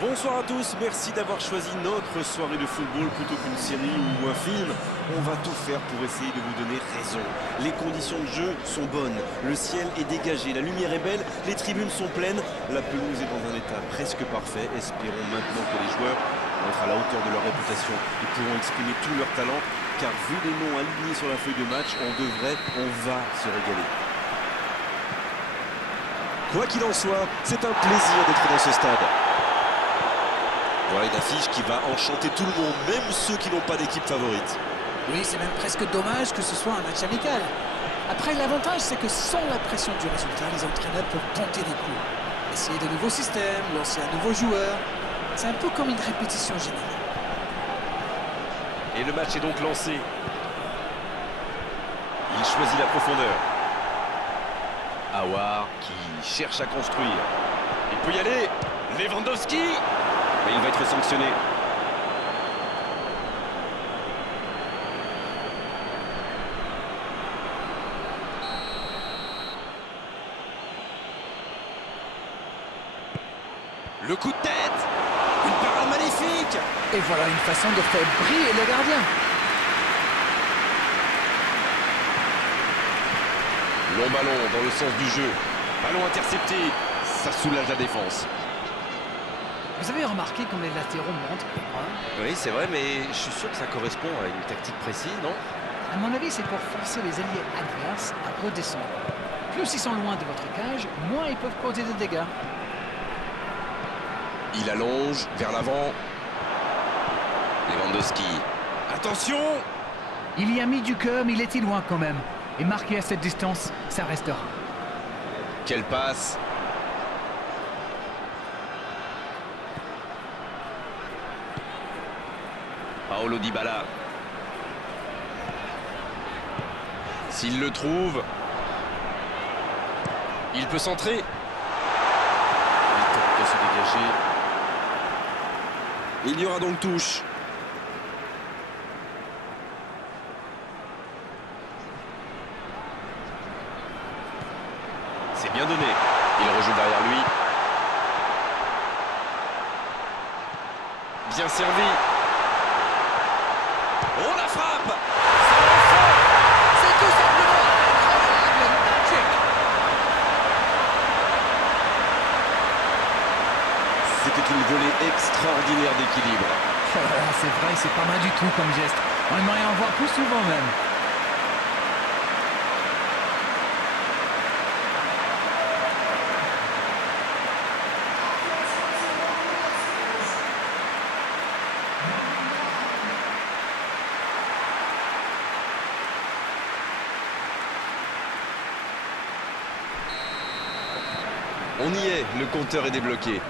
Bonsoir à tous, merci d'avoir choisi notre soirée de football plutôt qu'une série ou un film. On va tout faire pour essayer de vous donner raison. Les conditions de jeu sont bonnes, le ciel est dégagé, la lumière est belle, les tribunes sont pleines, la pelouse est dans un état presque parfait. Espérons maintenant que les joueurs vont être à la hauteur de leur réputation et pourront exprimer tout leur talent, car vu les noms alignés sur la feuille de match, on va se régaler. Quoi qu'il en soit, c'est un plaisir d'être dans ce stade. Voilà une affiche qui va enchanter tout le monde, même ceux qui n'ont pas d'équipe favorite. Oui, c'est même presque dommage que ce soit un match amical. Après, l'avantage, c'est que sans la pression du résultat, les entraîneurs peuvent tenter des coups. Essayer de nouveaux systèmes, lancer un nouveau joueur. C'est un peu comme une répétition générale. Et le match est donc lancé. Il choisit la profondeur. Aouar qui cherche à construire. Il peut y aller. Lewandowski. Mais il va être sanctionné. Le coup de tête. Une parade magnifique. Et voilà une façon de faire briller le gardien. Long ballon dans le sens du jeu. Ballon intercepté. Ça soulage la défense. Vous avez remarqué comme les latéraux montent plus loin? Oui, c'est vrai, mais je suis sûr que ça correspond à une tactique précise, non? À mon avis, c'est pour forcer les alliés adverses à redescendre. Plus ils sont loin de votre cage, moins ils peuvent causer de dégâts. Il allonge vers l'avant. Lewandowski. Attention! Il y a mis du cœur, mais il est loin quand même. Et marqué à cette distance, ça restera. Quelle passe! Paulo Dybala. S'il le trouve, il peut centrer. Il tente de se dégager. Il y aura donc touche. C'est bien donné. Il rejoue derrière lui. Bien servi. Oh la frappe! C'est tout simplement incroyable, magique. C'était une volée extraordinaire d'équilibre. C'est vrai, c'est pas mal du tout comme geste. On aimerait en voir plus souvent même. On y est, le compteur est débloqué.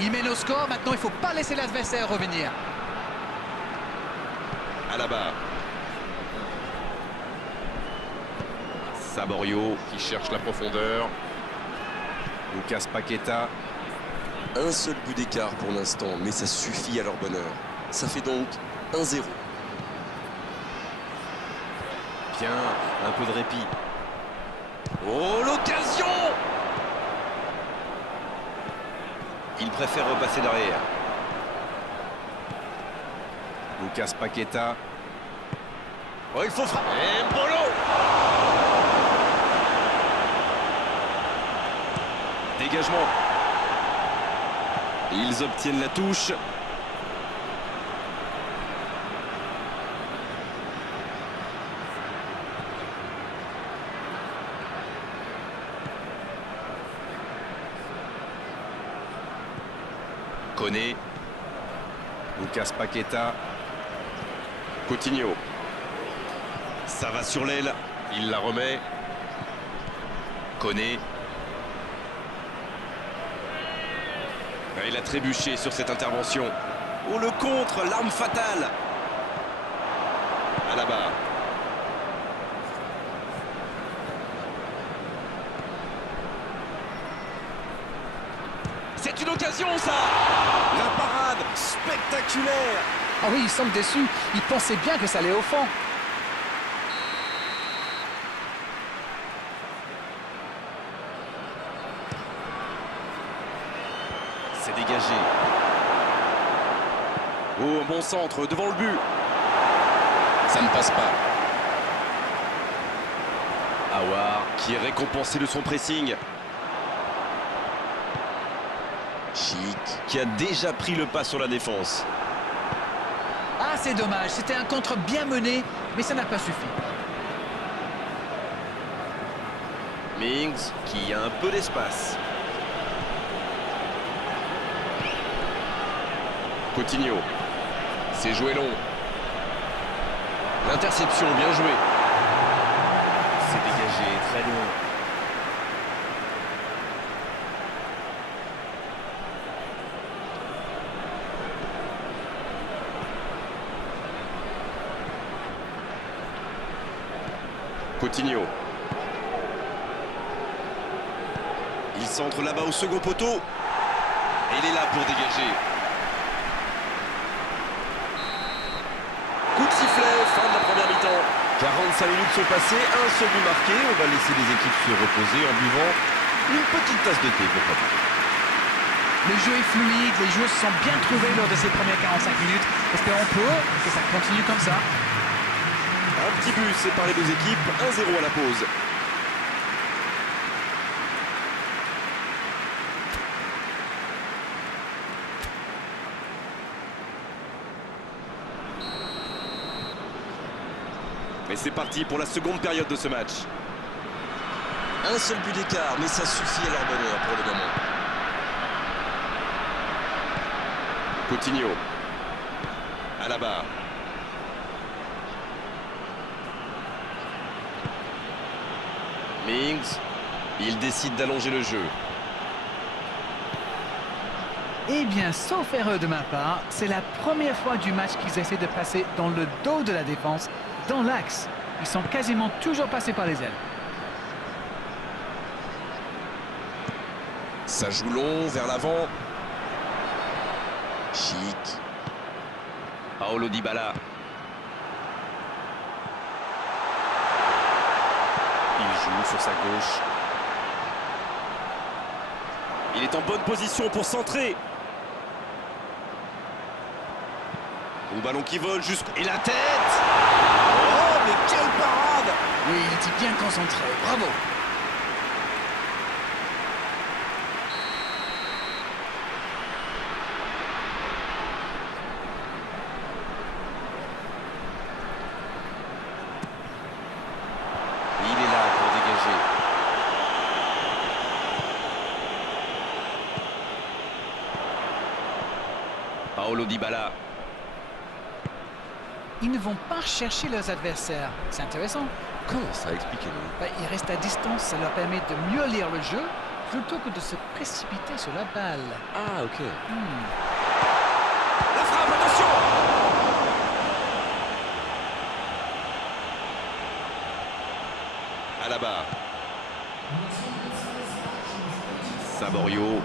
Il mène au score, maintenant il faut pas laisser l'adversaire revenir. Alaba. Saborio qui cherche la profondeur. Lucas Paqueta. Un seul but d'écart pour l'instant, mais ça suffit à leur bonheur. Ça fait donc 1-0. Bien, un peu de répit. Oh, l'occasion! Il préfère repasser derrière. Lucas Paqueta. Oh, il faut frapper. Et Mbolo. Dégagement. Ils obtiennent la touche. Koné. Lucas Paqueta. Coutinho. Ça va sur l'aile. Il la remet. Koné. Il a trébuché sur cette intervention. Oh, le contre, l'arme fatale. Alaba. C'est une occasion, ça. La parade spectaculaire. Ah oui, il semble déçu. Il pensait bien que ça allait au fond. C'est dégagé. Oh, un bon centre devant le but. Ça ne passe pas. Aouar qui est récompensé de son pressing. Chic qui a déjà pris le pas sur la défense. Ah, c'est dommage. C'était un contre bien mené, mais ça n'a pas suffi. Mings qui a un peu d'espace. Coutinho. C'est joué long. L'interception, bien joué. C'est dégagé, très loin. Coutinho. Il centre là-bas au second poteau. Et il est là pour dégager. Coup de sifflet, fin de la première mi-temps. 45 minutes sont passées, un seul but marqué. On va laisser les équipes se reposer en buvant une petite tasse de thé, pourquoi pas. Le jeu est fluide, les joueurs se sont bien trouvés lors de ces premières 45 minutes. Espérons peu que ça continue comme ça. Un petit but sépare les deux équipes, 1-0 à la pause. Et c'est parti pour la seconde période de ce match. Un seul but d'écart, mais ça suffit à leur bonheur pour le moment. Coutinho. À la barre. Mings. Il décide d'allonger le jeu. Eh bien, sauf erreur de ma part, c'est la première fois du match qu'ils essaient de passer dans le dos de la défense, dans l'axe. Ils sont quasiment toujours passés par les ailes. Ça joue long, vers l'avant. Chic. Paulo Dybala. Il joue sur sa gauche. Il est en bonne position pour centrer. Au ballon qui vole jusqu'au... Et la tête! Oh, mais quelle parade! Oui, il était bien concentré. Bravo! Il est là pour dégager. Paulo Dybala. Ils ne vont pas chercher leurs adversaires. C'est intéressant. Comment ça? Expliquez-nous. Ils restent à distance, ça leur permet de mieux lire le jeu plutôt que de se précipiter sur la balle. Ah, ok. La frappe, attention! À la barre. Saborio.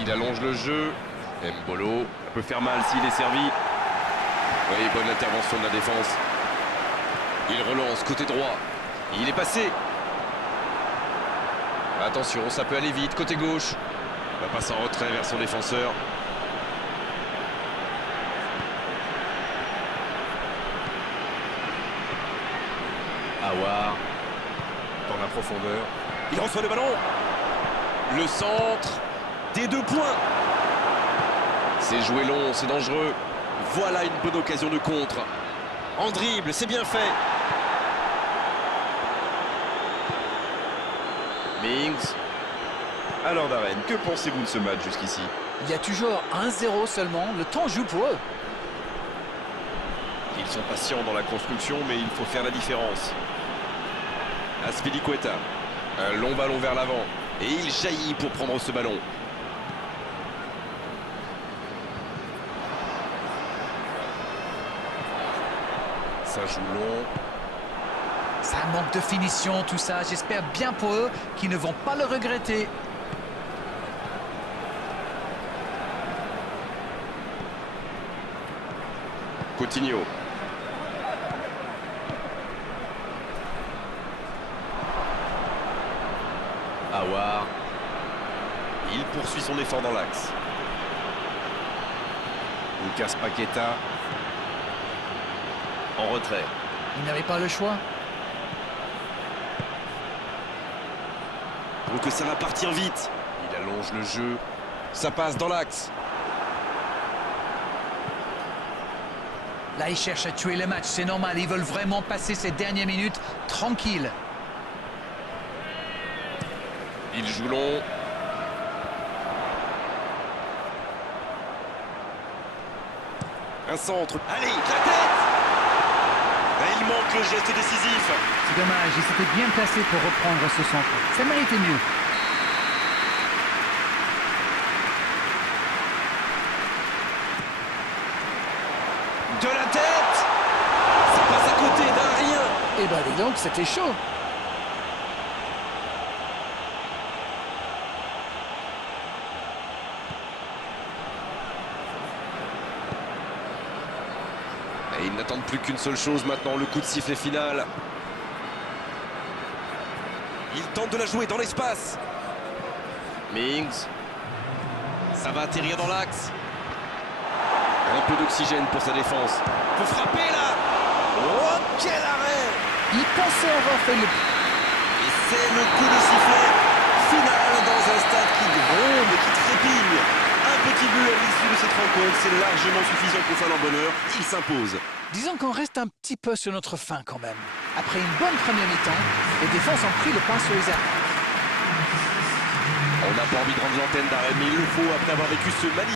Il allonge le jeu. Mbolo. Ça peut faire mal s'il est servi. Oui, bonne intervention de la défense. Il relance côté droit. Il est passé. Attention, ça peut aller vite. Côté gauche. La passe en retrait vers son défenseur. Aouar. Dans la profondeur. Il reçoit le ballon. Le centre. Des 2 points. C'est joué long, c'est dangereux. Voilà une bonne occasion de contre. En dribble, c'est bien fait. Mings. Alors Darren, que pensez-vous de ce match jusqu'ici? Il y a toujours 1-0 seulement. Le temps joue pour eux. Ils sont patients dans la construction, mais il faut faire la différence. Azpilicueta. Un long ballon vers l'avant. Et il jaillit pour prendre ce ballon. Ça joue long. Ça manque de finition, tout ça. J'espère bien pour eux qu'ils ne vont pas le regretter. Coutinho. Aouar. Il poursuit son effort dans l'axe. Lucas Paqueta. En retrait. Il n'avait pas le choix. Donc ça va partir vite. Il allonge le jeu. Ça passe dans l'axe. Là, ils cherchent à tuer le match, c'est normal. Ils veulent vraiment passer ces dernières minutes tranquilles. Il joue long. Un centre. Allez, la tête! Et il manque le geste décisif. C'est dommage, ils s'étaient bien placés pour reprendre ce centre. Ça méritait mieux. De la tête! Ça passe à côté d'un rien. Eh ben dis donc, c'était chaud. Et ils n'attendent plus qu'une seule chose maintenant, le coup de sifflet final. Il tente de la jouer dans l'espace. Mings. Ça va atterrir dans l'axe. Un peu d'oxygène pour sa défense. Peut frapper là. Oh, quel arrêt! Il pensait avoir fait le... Et c'est le coup de sifflet final dans un stade qui gronde et qui trépigne. Un petit but à l'issue de cette rencontre, c'est largement suffisant pour faire leur bonheur. Il s'impose. Disons qu'on reste un petit peu sur notre faim quand même. Après une bonne première mi-temps, les défenses ont pris le pas sur les attaques. On n'a pas envie de rendre l'antenne d'arrêt, mais il le faut après avoir vécu ce magnifique